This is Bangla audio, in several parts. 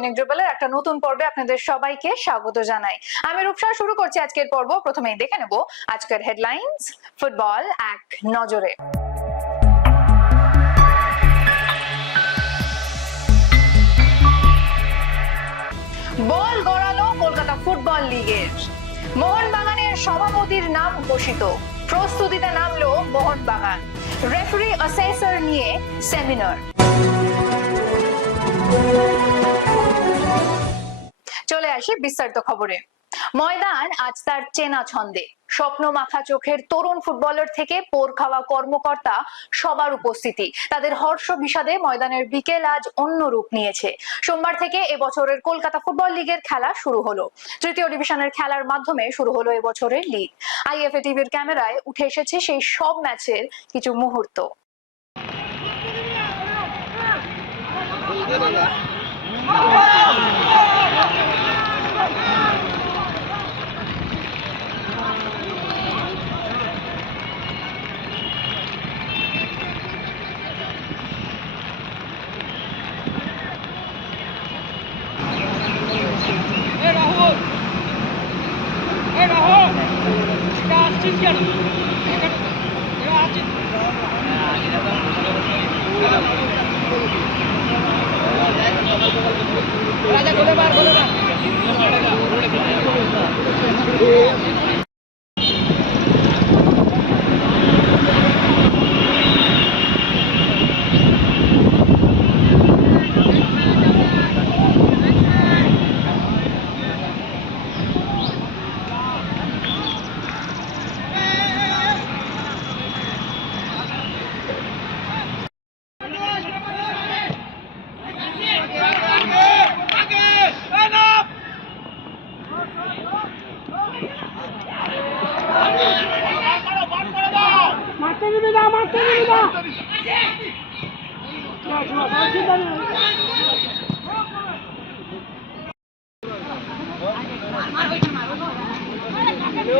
দৈনিক ড্রিবলের একটা নতুন পর্বে আপনাদের সবাইকে স্বাগত জানাই। আমি রূপসা, শুরু করছি আজকের পর্ব। প্রথমেই দেখে নেব আজকের হেডলাইন্স ফুটবল এক নজরে। বল গড়ালো কলকাতা ফুটবল লিগের। মোহনবাগানের সভাপতির নাম ঘোষিত। প্রস্তুতিতে নামলো মোহনবাগান। রেফারি অ্যাসেসর নিয়ে সেমিনার চলে আসি বিস্তারিত খবরে। ময়দান আজ তার চেনা ছন্দে। স্বপ্ন মাখা চোখের তরুণ ফুটবলার থেকে পোর খাওয়া কর্মকর্তা সবার উপস্থিতি। তাদের হর্ষ বিষাদে ময়দানের বিকেল আজ অন্য রূপ নিয়েছে। সোমবার থেকে এবছরের কলকাতা ফুটবল লিগের খেলা শুরু হলো। তৃতীয় ডিভিশনের খেলার মাধ্যমে শুরু হলো এবছরের লিগ। আইএফএ টিভির ক্যামেরায় উঠে এসেছে সেই সব ম্যাচের কিছু মুহূর্ত। এ রাহুল এ রাহুল এটা আসছিস কেন এটা আসছিস রাজা গোলে মার গোলে মার মারতে দিবি না মারতে দিবি না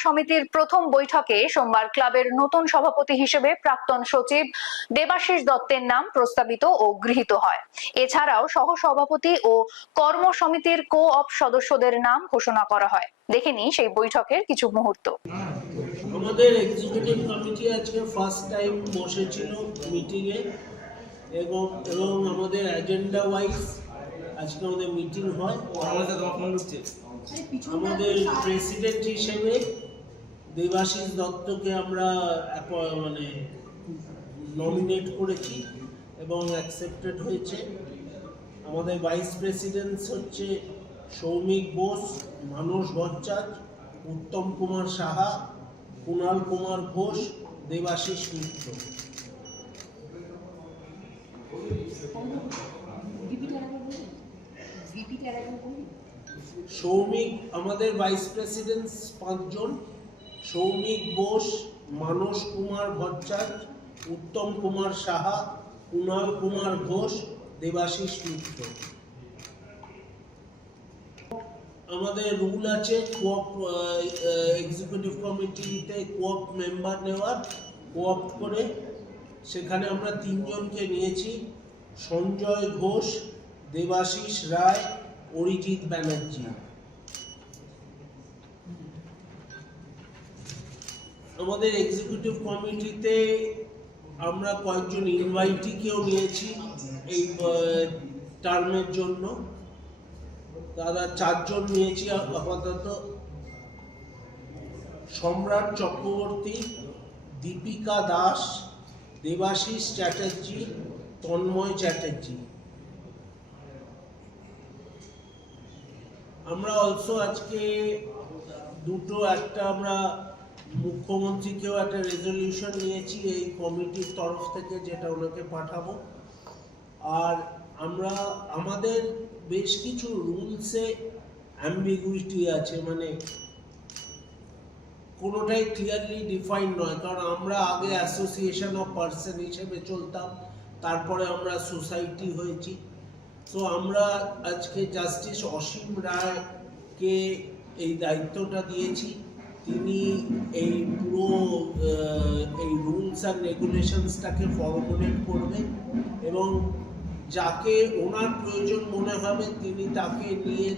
কর্মসমিতির প্রথম বৈঠকে সোমবার ক্লাবের নতুন সভাপতি হিসেবে প্রাক্তন সচিব দেবাশিস দত্তের নাম প্রস্তাবিত ও গৃহীত হয়। এছাড়াও সহ সভাপতি ও কর্মসমিতির কো অপ সদস্যদের নাম ঘোষণা করা হয়। দেখে নিই সেই বৈঠকের কিছু মুহূর্ত। আমাদের এক্সিকিউটিভ কমিটি আজকে ফার্স্ট টাইম বসেছিল মিটিংয়ে এবং এবং আমাদের এজেন্ডা ওয়াইজ আজকে আমাদের মিটিং হয়। আমাদের প্রেসিডেন্ট হিসেবে দেবাশিস দত্তকে আমরা মানে নমিনেট করেছি এবং অ্যাকসেপ্টেড হয়েছে। আমাদের ভাইস প্রেসিডেন্ট হচ্ছে সৌমিক বোস, মানস ভট্টাচার্য, উত্তম কুমার সাহা, কুণাল কুমার ঘোষ, দেবাশিস মিত্র। সৌমিক, আমাদের ভাইস প্রেসিডেন্ট পাঁচজন। সৌমিক বোস, মানস কুমার ভট্টাচার্য উত্তম কুমার সাহা, কুণাল কুমার ঘোষ, দেবাশিস মিত্র। আমাদের রুল আছে, কোঅপ এক্সিকিউটিভ কমিটিতে কোঅপ মেম্বার নেওয়ার, কোঅপ করে। সেখানে আমরা তিনজনকে নিয়েছি, সঞ্জয় ঘোষ, দেবাশিস রায়, অরিজিৎ ব্যানার্জি। আমাদের এক্সিকিউটিভ কমিটিতে আমরা কয়েকজন ইনভাইটিকেও নিয়েছি এই টার্মের জন্য। তারা চারজন নিয়েছি আপাতত। সম্রাট চক্রবর্তী, দীপিকা দাস, দেবাশিস চ্যাটার্জি, তন্ময় চ্যাটার্জি। আমরা অলসো আজকে দুটো একটা আমরা মুখ্যমন্ত্রীকেও একটা রেজলিউশন নিয়েছি এই কমিটির তরফ থেকে যেটা ওনাকে পাঠাবো। আর আমরা, আমাদের বেশ কিছু রুলসে অ্যাম্বিগুইটি আছে মানে কোনোটাই ক্লিয়ারলি ডিফাইন নয়, কারণ আমরা আগে অ্যাসোসিয়েশন অফ পার্সন হিসেবে চলতাম, তারপরে আমরা সোসাইটি হয়েছি। তো আমরা আজকে জাস্টিস অসীম রায়কে এই দায়িত্বটা দিয়েছি। তিনি এই পুরো এই রুলস অ্যান্ড রেগুলেশনসটাকে ফর্মুলেট করবেন এবং যাকে ওনার প্রয়োজন মনে হবে তিনি তাকে নিয়ে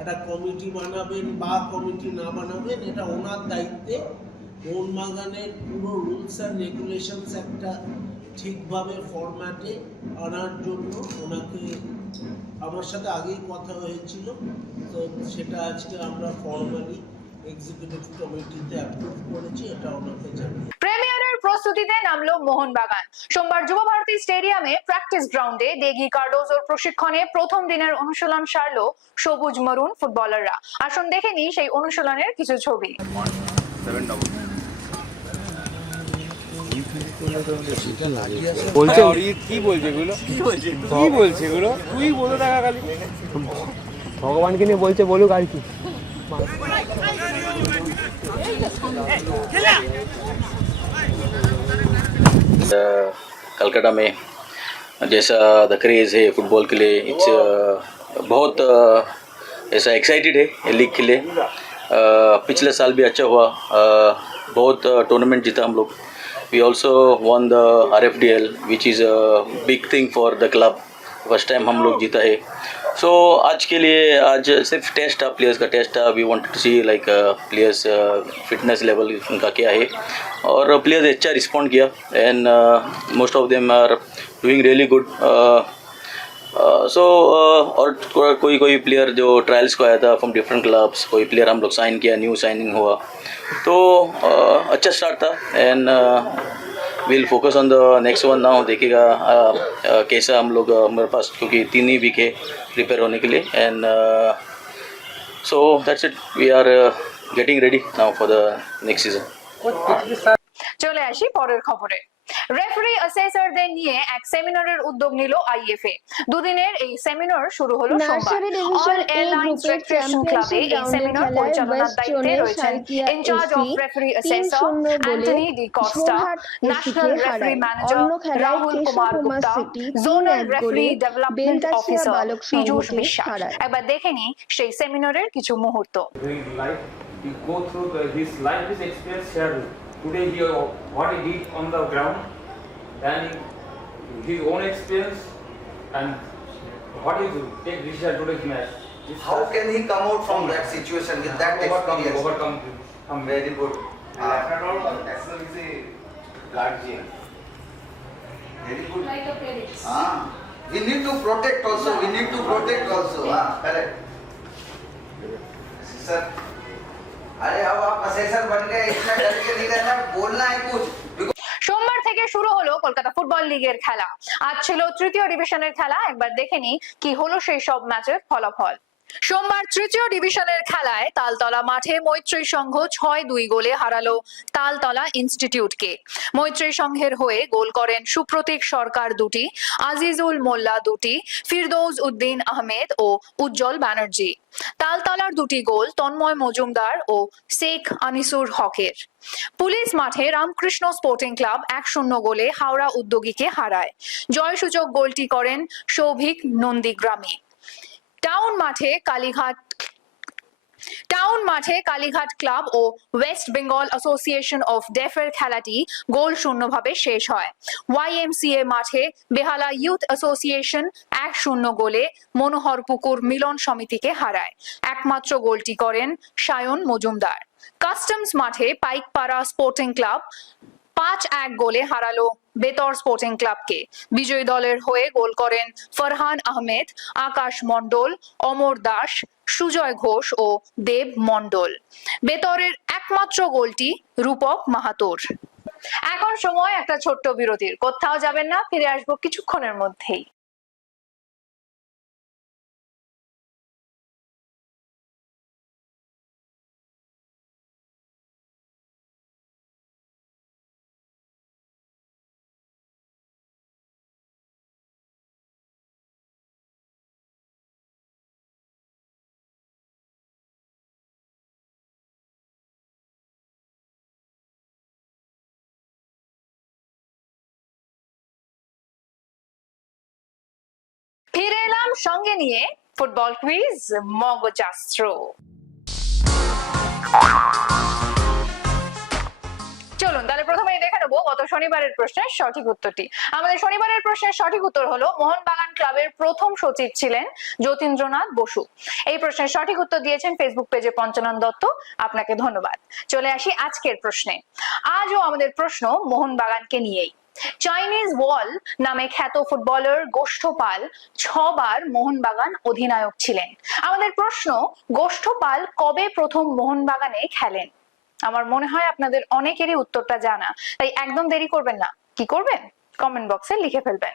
একটা কমিটি বানাবেন বা কমিটি না বানাবেন, এটা ওনার দায়িত্বে। মোহনবাগানের পুরো রুলস অ্যান্ড রেগুলেশনস একটা ঠিকভাবে ফরম্যাটে আনার জন্য ওনাকে, আমার সাথে আগেই কথা হয়েছিল, তো সেটা আজকে আমরা ফর্মালি এক্সিকিউটিভ কমিটিতে অ্যাপ্রুভ করেছি এটা ওনাকে জানিয়ে প্রস্তুতিতে নামলো মোহনবাগান। সোমবার যুব ভারতী স্টেডিয়ামে প্র্যাকটিস গ্রাউন্ডে দেগি কার্ডোজোর প্রশিক্ষণে প্রথম দিনের অনুশীলন সারলো সবুজ মরুন ফুটবলাররা। আসুন দেখে নিই সেই অনুশীলনের কিছু ছবি। বলছে কি বলছে এগুলো? কি বলছে এগুলো? তুই বলে থাকা খালি। ভগবানকে নিয়ে বলছে বলুক আর কি। कलकत्ता में जैसा द क्रेज़ है फुटबॉल के लिए इट्स बहुत ऐसा एक्साइटेड है ये लीग के लिए। पिछले साल भी अच्छा हुआ। बहुत टूर्नामेंट जीता हम लोग। We also won the R F D L which is a big thing for the club first time हम लोग जीता है। सो आज के लिए आज सिर्फ़ टेस्ट था प्लेयर्स का टेस्ट था we wanted to see like players fitness level उनका क्या है। और प्लेयर्स अच्छा रिस्पॉन्ड किया and most of them are doing really good so और कोई कोई प्लेयर जो ट्रायल्स को आया था फ्रॉम डिफरेंट क्लब्स कोई प्लेयर हम लोग साइन किया न्यू साइनिंग हुआ तो uh, अच्छा स्टार्ट था and will focus on the next one now देखेगा uh, uh, कैसा हम लोग uh, हमारे पास क्योंकि तीन ही वीक है प्रिपेयर होने के लिए and so that's it we are getting ready now for the next season চলে আসি পরের খবরে রেফারি অ্যাসেসরদের নিয়ে এক সেমিনারের উদ্যোগ নিল আইএফএ দুদিনের এই সেমিনার শুরু হলো সোমবার অল এয়ারলাইন্স রেক্রিয়েশন ক্লাবে এই সেমিনার পরিচালনার দায়িত্বে রয়েছেন in charge of referee assessor Antony D Costa national referee manager Rahul Kumar Kumar Gupta zonal referee development officer বালক পীযূষ বিশ্বাস। একবার দেখে নিই সেই সেমিনারের কিছু মুহূর্ত go through the, his life, his experience shared. Today he uh, what he did on the ground, and his own experience, and what he do, take decision today's match. This How has can he come out from that situation with that overcome, experience? overcome, come Very good. Lieutenant Axel is a guardian. Very good. Ah, we need to protect also. We need to protect also. Ah, correct. Sir अरे अब आप असेसर बन गए इतना डर के नहीं रहना बोलना है कुछ সোমবার থেকে শুরু হলো কলকাতা ফুটবল লিগের খেলা। আজ ছিল তৃতীয় ডিভিশনের খেলা। একবার দেখে কি হলো সেই সব ম্যাচের ফলাফল। সোমবার তৃতীয় ডিভিশনের খেলায় তালতলা মাঠে মৈত্রী সংঘ ছয় দুই গোলে হারালো তালতলা ইনস্টিটিউটকে। মৈত্রী সংঘের হয়ে গোল করেন সুপ্রতীক সরকার দুটি, আজিজুল মোল্লা দুটি ফিরদৌজ উদ্দিন আহমেদ ও উজ্জ্বল ব্যানার্জি। তালতলার দুটি গোল তন্ময় মজুমদার ও শেখ আনিসুর হকের। পুলিশ মাঠে রামকৃষ্ণ স্পোর্টিং ক্লাব এক শূন্য গোলে হাওড়া উদ্যোগীকে হারায়। জয়সূচক গোলটি করেন সৌভিক নন্দীগ্রামী। টাউন মাঠে কালীঘাট টাউন মাঠে কালীঘাট ক্লাব ও ওয়েস্ট বেঙ্গল অ্যাসোসিয়েশন অফ ডেফের খেলাটি গোল শূন্যভাবে শেষ হয়। ওয়াইএমসিএ মাঠে বেহালা ইউথ অ্যাসোসিয়েশন এক শূন্য গোলে মনোহর পুকুর মিলন সমিতিকে হারায়। একমাত্র গোলটি করেন সায়ন মজুমদার। কাস্টমস মাঠে পাইকপাড়া স্পোর্টিং ক্লাব পাঁচ এক গোলে হারালো বেতর স্পোর্টিং ক্লাবকে বিজয়ী দলের হয়ে গোল করেন ফরহান আহমেদ, আকাশ মন্ডল অমর দাস, সুজয় ঘোষ ও দেব মন্ডল বেতরের একমাত্র গোলটি রূপক মাহাতোর। এখন সময়, একটা ছোট্ট বিরতির। কোথাও যাবেন না, ফিরে আসব কিছুক্ষণের মধ্যেই। ফিরে এলাম সঙ্গে নিয়ে ফুটবল কুইজ মগজাস্ত্র চলুন, তাহলে প্রথমেই দেখে নেব গত শনিবারের প্রশ্নের সঠিক উত্তরটি। আমাদের শনিবারের প্রশ্নের সঠিক উত্তর হলো, মোহনবাগান ক্লাবের প্রথম সচিব ছিলেন যতীন্দ্রনাথ বসু। এই প্রশ্নের সঠিক উত্তর দিয়েছেন ফেসবুক পেজে পঞ্চানন দত্ত। আপনাকে ধন্যবাদ। চলে আসি আজকের প্রশ্নে। আজও আমাদের প্রশ্ন মোহনবাগানকে নিয়েই। চাইনিজ ওয়াল নামে খ্যাত ফুটবলার গোষ্ঠপাল ছবার মোহনবাগান অধিনায়ক ছিলেন। আমাদের প্রশ্ন, গোষ্ঠপাল কবে প্রথম মোহনবাগানে খেলেন? আমার মনে হয় আপনাদের অনেকেরই উত্তরটা জানা। তাই একদম দেরি করবেন না। কি করবেন? কমেন্ট বক্সে লিখে ফেলবেন।